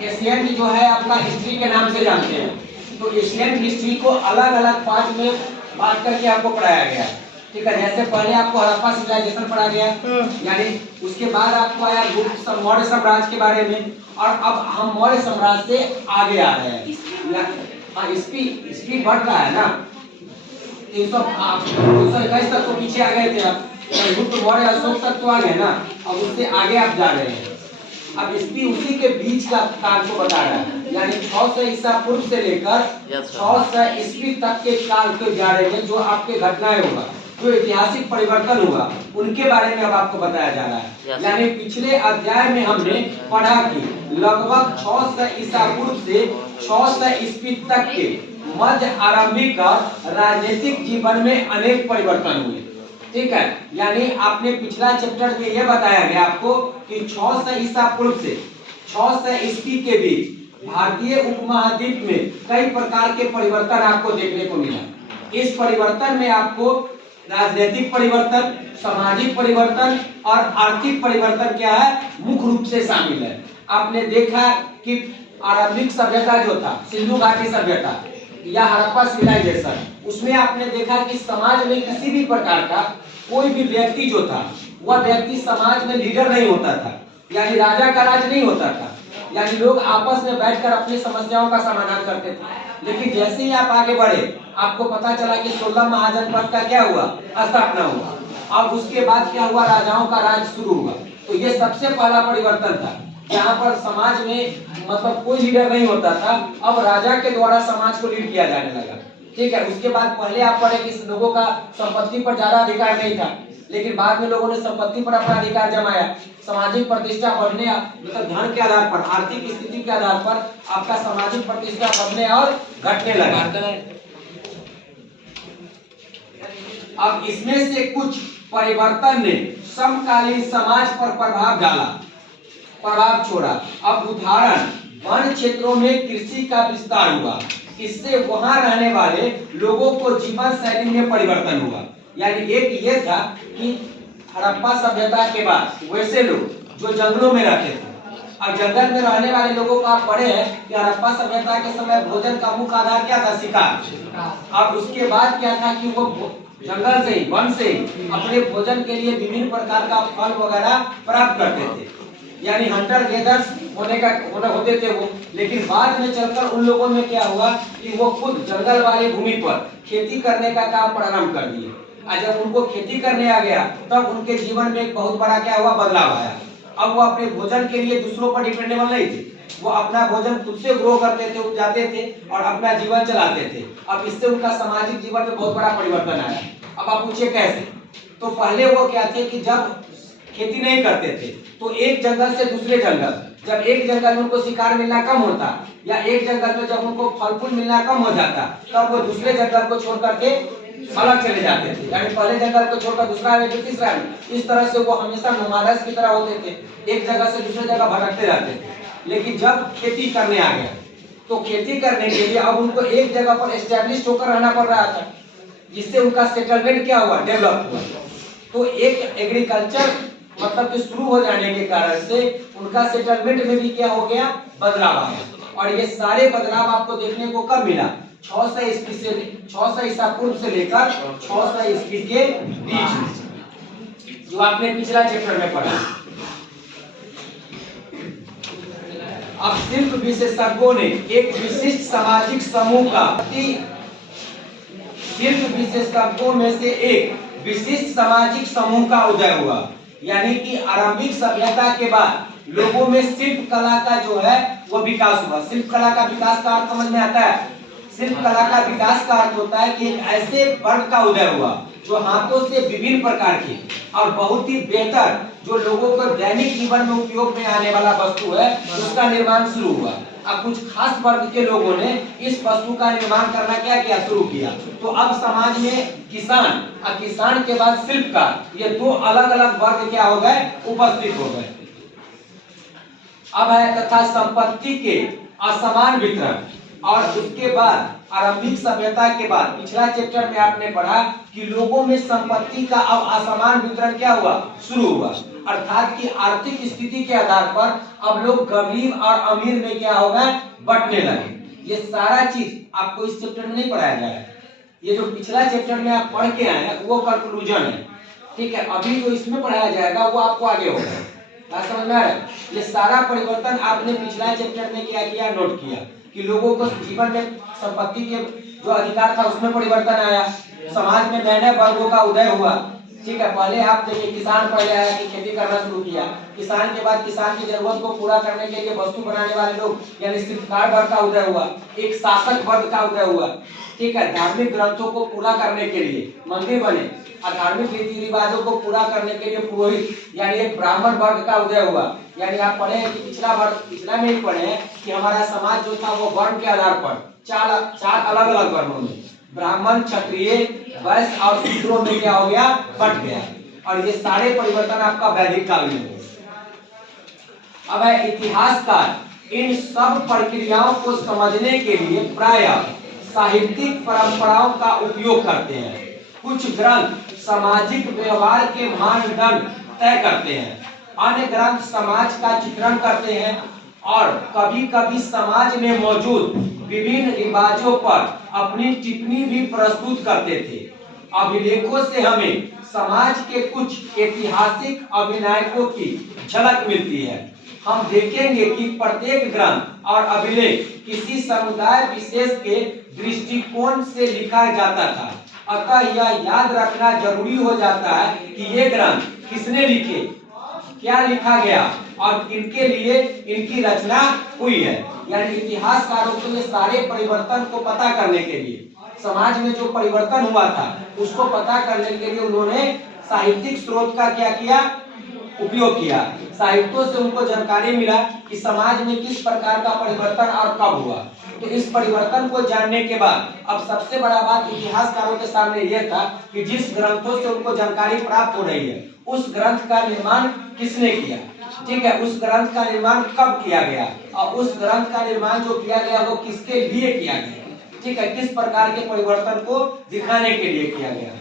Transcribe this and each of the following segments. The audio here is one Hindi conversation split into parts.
एशियन जो है आपका हिस्ट्री के नाम से जानते हैं। तो एशियन हिस्ट्री को अलग अलग पार्ट में बांट करके आपको पढ़ाया गया। ठीक है, जैसे पहले आपको हड़प्पा सिविलाइजेशन पढ़ा गया, यानी उसके बाद आपको आया गुप्त मौर्य साम्राज्य के बारे में, और अब हम मौर्य साम्राज्य से आगे आ रहे हैं। स्पीड बढ़ रहा है ना, 321 तक तो पीछे आ गए थे आप, गुप्त मौर्य अशोक तक तो आ गए ना, अब उससे आगे आप जा रहे हैं। अब इसकी उसी के बीच का काल को बता रहा है, यानी 600 ईसा पूर्व से लेकर 600 ईस्वी तक के काल के बारे में जो आपके घटनाएं होगा, जो ऐतिहासिक परिवर्तन हुआ, उनके बारे में अब आपको बताया जा रहा है। यानी पिछले अध्याय में हमने पढ़ा कि लगभग 600 ईसा पूर्व से 600 ईस्वी तक के मध्य आरंभिक राजनीतिक जीवन में अनेक परिवर्तन हुए। ठीक है, यानी आपने पिछला चैप्टर में यह बताया गया आपको कि 600 ईसा पूर्व से 600 ईस्वी के बीच भारतीय उपमहाद्वीप में कई प्रकार के परिवर्तन आपको देखने को मिला। इस परिवर्तन में आपको राजनीतिक परिवर्तन, सामाजिक परिवर्तन और आर्थिक परिवर्तन क्या है, मुख्य रूप से शामिल है। आपने देखा कि आरंभिक सभ्यता जो था, सिंधु घाटी सभ्यता या हड़प्पा सिविलाइजेशन, उसमें आपने देखा कि समाज में किसी भी प्रकार का कोई भी व्यक्ति जो था, वह व्यक्ति समाज में लीडर नहीं होता था, यानी राजा का राज नहीं होता था, यानी लोग आपस में बैठकर अपनी समस्याओं का समाधान करते थे। लेकिन जैसे ही आप आगे बढ़े, आपको पता चला कि 16 महाजनपद का क्या हुआ, स्थापना हुआ। अब उसके बाद क्या हुआ, राजाओं का राज शुरू हुआ। तो ये सबसे पहला परिवर्तन था, यहाँ पर समाज में मतलब कोई लीडर नहीं होता था, अब राजा के द्वारा समाज को लीड किया जाने लगा। ठीक है, उसके बाद पहले आप पढ़े कि लोगों का संपत्ति पर ज्यादा अधिकार नहीं था, लेकिन बाद में लोगों ने संपत्ति पर अपना अधिकार जमाया। सामाजिक प्रतिष्ठा बढ़ने, मतलब धन के आधार पर, आर्थिक स्थिति के आधार पर आपका सामाजिक प्रतिष्ठा बढ़ने और घटने लगा। अब इसमें से कुछ परिवर्तन ने समकालीन समाज पर प्रभाव छोड़ा। अब उदाहरण, वन क्षेत्रों में कृषि का विस्तार हुआ, इससे वहां रहने वाले लोगों को जीवन शैली में परिवर्तन हुआ। यानी एक ये था कि हड़प्पा सभ्यता के बाद वैसे लोग जो जंगलों में रहते थे, अब जंगल में रहने वाले लोगों को आप पढ़े हैं कि हड़प्पा सभ्यता के समय भोजन का मुख्य आधार क्या था, शिकार। अब उसके बाद क्या था कि वो जंगल से ही, वन से ही अपने भोजन के लिए विभिन्न प्रकार का फल वगैरह प्राप्त करते थे, यानी हंटर गेदर्स होते थे वो। लेकिन बाद में चलकर उन लोगों में क्या हुआ कि वो खुद जंगल वाली भूमि पर खेती करने का काम प्रारंभ कर दिए। और जब उनको खेती करने आ गया, तब उनके जीवन में एक बहुत बड़ा क्या हुआ, बदलाव आया। अब वो अपने भोजन के लिए दूसरों पर डिपेंडेबल नहीं थे, वो अपना भोजन खुद से ग्रो करते थे, उपजाते थे और अपना जीवन चलाते थे। अब इससे उनका सामाजिक जीवन में बहुत बड़ा परिवर्तन आया। अब आप पूछिए कैसे? तो पहले वो क्या थे कि जब खेती नहीं करते थे तो एक जंगल से दूसरे जंगल, जब एक जंगल में उनको शिकार मिलना कम होता या एक जंगल में जब उनको फल फूल मिलना कम हो जाता, तब वो दूसरे जंगल को छोड़ करके अलग चले जाते थे, यानी पहले जंगल को छोड़कर दूसरा में फिर तीसरा में। इस तरह से वो हमेशा नोमाड्स की तरह होते थे, एक जगह से दूसरे जगह भटकते रहते थे। लेकिन जब खेती करने आ गया, तो खेती करने के लिए अब उनको एक जगह पर एस्टेब्लिश होकर रहना पड़ रहा था, जिससे उनका सेटलमेंट क्या हुआ, डेवलप हुआ। तो एक एग्रीकल्चर मतलब कि शुरू हो जाने के कारण से उनका सेटलमेंट में भी क्या हो गया, बदलाव आया। और ये सारे बदलाव आपको देखने को कब मिला, 600 ईस्वी से 600 ईसा पूर्व से लेकर 600 ईस्वी के बीच, जो आपने पिछला चैप्टर में पढ़ा। अब शिल्प विशेषज्ञों ने एक विशिष्ट सामाजिक समूह का, शिल्प विशेषज्ञों में से एक विशिष्ट सामाजिक समूह का उदय हुआ। यानी कि आरंभिक सभ्यता के बाद लोगों में शिल्प कला का जो है वो विकास हुआ। शिल्प कला का विकास का अर्थ समझ में आता है? शिल्प कला का विकास का अर्थ होता है कि एक ऐसे वर्ग का उदय हुआ जो हाथों से विभिन्न प्रकार की और बहुत ही बेहतर, जो लोगों को दैनिक जीवन में उपयोग में आने वाला वस्तु है, उसका निर्माण शुरू हुआ। अब कुछ खास वर्ग के लोगों ने इस वस्तु का निर्माण करना क्या किया, शुरू किया। तो अब समाज में किसान और किसान के बाद शिल्पकार, ये दो अलग अलग वर्ग क्या हो गए, उपस्थित हो गए। अब है तथा संपत्ति के असमान वितरण। और उसके बाद आरंभिक सभ्यता के बाद पिछला चैप्टर में आपने पढ़ा कि लोगों में संपत्ति का अब असमान वितरण क्या हुआ, शुरू हुआ। अर्थात कि आर्थिक स्थिति के आधार पर अब लोग गरीब और अमीर में क्या हो गए, बंटने लगे। ये सारा चीज आपको इस चैप्टर में नहीं पढ़ाया जाएगा। ये जो पिछला चैप्टर में आप पढ़ के आए हैं वो कंक्लूजन है, ठीक है। अभी जो इसमें पढ़ाया जाएगा वो आपको आगे होगा। बात समझ में आ रहा है? ये सारा परिवर्तन आपने पिछला चैप्टर में क्या किया, नोट किया कि लोगों को जीवन में संपत्ति के जो अधिकार था उसमें परिवर्तन आया, समाज में नए नए वर्गों का उदय हुआ, ठीक है। पहले आप देखिए किसान पहले आया कि खेती करना शुरू किया, किसान के बाद किसान की जरूरत को पूरा करने के लिए वस्तु बनाने वाले लोग यानी शिल्पकार वर्ग का उदय हुआ, एक शासक वर्ग का उदय हुआ, ठीक है। धार्मिक ग्रंथों को पूरा करने के लिए मंदिर बने और धार्मिक रीति रिवाजों को पूरा करने के लिए पुरोहित यानी एक ब्राह्मण वर्ग का उदय हुआ। यानी आप पढ़े हैं कि पिछला में ही पढ़े हैं कि हमारा समाज जो था वो वर्ण के आधार पर चार अलग अलग वर्णों में ब्राह्मण, क्षत्रिय, वैश्य और शूद्रों में क्या हो गया, बंट गया। और ये सारे परिवर्तन आपका वैदिक काल में हुए। अब है इतिहासकार इन सब प्रक्रियाओं को समझने के लिए प्रायः साहित्यिक परंपराओं का उपयोग करते हैं। कुछ ग्रंथ सामाजिक व्यवहार के मानदंड तय करते हैं, अन्य ग्रंथ समाज का चित्रण करते हैं और कभी कभी समाज में मौजूद विभिन्न रिवाजों पर अपनी टिप्पणी भी प्रस्तुत करते थे। अभिलेखों से हमें समाज के कुछ ऐतिहासिक अभिनायकों की झलक मिलती है। हम देखेंगे कि प्रत्येक ग्रंथ और अभिलेख किसी समुदाय विशेष के दृष्टिकोण से लिखा जाता था। अतः यह याद रखना जरूरी हो जाता है कि ये ग्रंथ किसने लिखे, क्या लिखा गया और इनके लिए इनकी रचना हुई है। यानी इतिहासकारों को ये सारे परिवर्तन को पता करने के लिए, समाज में जो परिवर्तन हुआ था उसको पता करने के लिए उन्होंने साहित्यिक स्रोत का क्या किया, उपयोग किया। साहित्यों से उनको जानकारी मिला कि समाज में किस प्रकार का परिवर्तन और कब हुआ। तो इस परिवर्तन को जानने के बाद अब सबसे बड़ा बात इतिहासकारों के सामने यह था कि जिस ग्रंथों से उनको जानकारी प्राप्त हो रही है उस ग्रंथ का निर्माण किसने किया, ठीक है, उस ग्रंथ का निर्माण कब किया गया और उस ग्रंथ का निर्माण जो किया गया वो किसके लिए किया गया, ठीक है, किस प्रकार के परिवर्तन को दिखाने के लिए किया गया।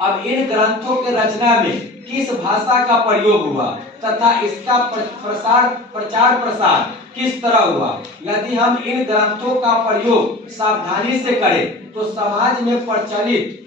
अब इन ग्रंथों के रचना में किस भाषा का प्रयोग हुआ तथा इसका प्रचार प्रसार किस तरह हुआ। यदि हम इन ग्रंथों का प्रयोग सावधानी से करें तो समाज में प्रचलित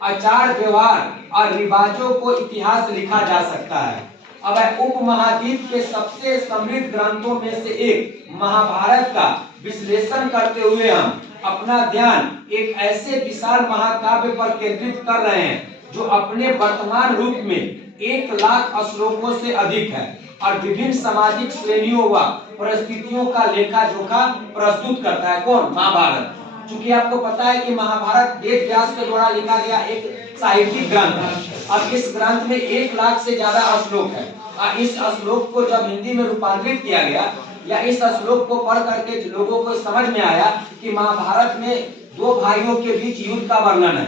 आचार व्यवहार और रिवाजों को इतिहास लिखा जा सकता है। अब उपमहाद्वीप के सबसे समृद्ध ग्रंथों में से एक महाभारत का विश्लेषण करते हुए हम अपना ध्यान एक ऐसे विशाल महाकाव्य पर केंद्रित कर रहे हैं जो अपने वर्तमान रूप में 1 लाख श्लोकों से अधिक है और विभिन्न सामाजिक श्रेणियों व परिस्थितियों का लेखा जोखा प्रस्तुत करता है। कौन? महाभारत। चूंकि आपको पता है कि महाभारत वेद व्यास के द्वारा लिखा गया एक साहित्यिक ग्रंथ है। अब इस ग्रंथ में 1 लाख से ज्यादा श्लोक है और इस श्लोक को जब हिंदी में रूपांतरित किया गया या इस श्लोक को पढ़ करके लोगों को समझ में आया कि महाभारत में 2 भाइयों के बीच युद्ध का वर्णन है,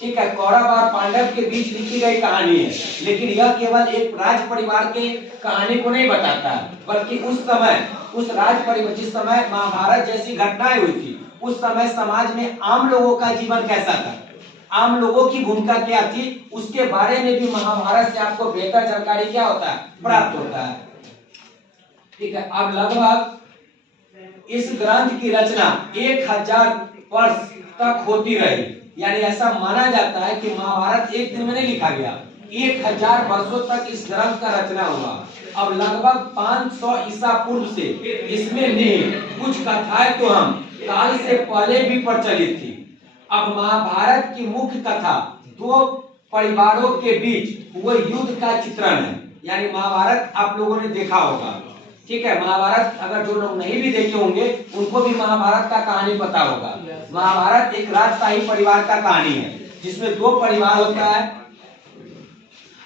ठीक है, कौरव और पांडव के बीच लिखी गई कहानी है, लेकिन यह केवल एक राज परिवार के कहानी को नहीं बताता है, बल्कि उस समय उस राज परिवार जिस समय महाभारत जैसी घटनाएं हुई थी उस समय समाज में आम लोगों का जीवन कैसा था, आम लोगों की भूमिका क्या थी, उसके बारे में भी महाभारत से आपको बेहतर जानकारी क्या होता है, प्राप्त होता है, ठीक है। अब लगभग इस ग्रंथ की रचना 1000 वर्ष तक होती रही। यानी ऐसा माना जाता है कि महाभारत एक दिन में नहीं लिखा गया, 1000 वर्षों तक इस ग्रंथ का रचना हुआ। अब लगभग 500 ईसा पूर्व से इसमें निहित कुछ कथाएं तो हम काल से पहले भी प्रचलित थी। अब महाभारत की मुख्य कथा 2 परिवारों के बीच हुए युद्ध का चित्रण है। यानी महाभारत आप लोगों ने देखा होगा, ठीक है, महाभारत अगर जो लोग नहीं भी देखे होंगे उनको भी महाभारत का कहानी पता होगा। महाभारत एक राजशाही परिवार का कहानी है जिसमें 2 परिवार होता है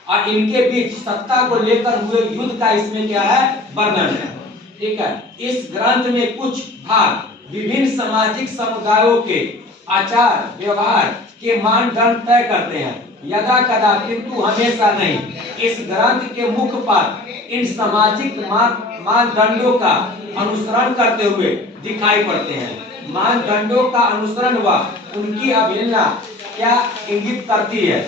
और इनके बीच सत्ता को लेकर हुए युद्ध का इसमें क्या है, वर्णन है, ठीक है। इस ग्रंथ में कुछ भाग विभिन्न सामाजिक समुदायों के आचार व्यवहार के मानदंड तय करते हैं, यदा कदा किंतु हमेशा नहीं। इस ग्रंथ के मुख्य पात्र इन सामाजिक मानदंडों का अनुसरण करते हुए दिखाई पड़ते हैं। मानदंडों का अनुसरण व उनकी अवहेलना क्या इंगित करती है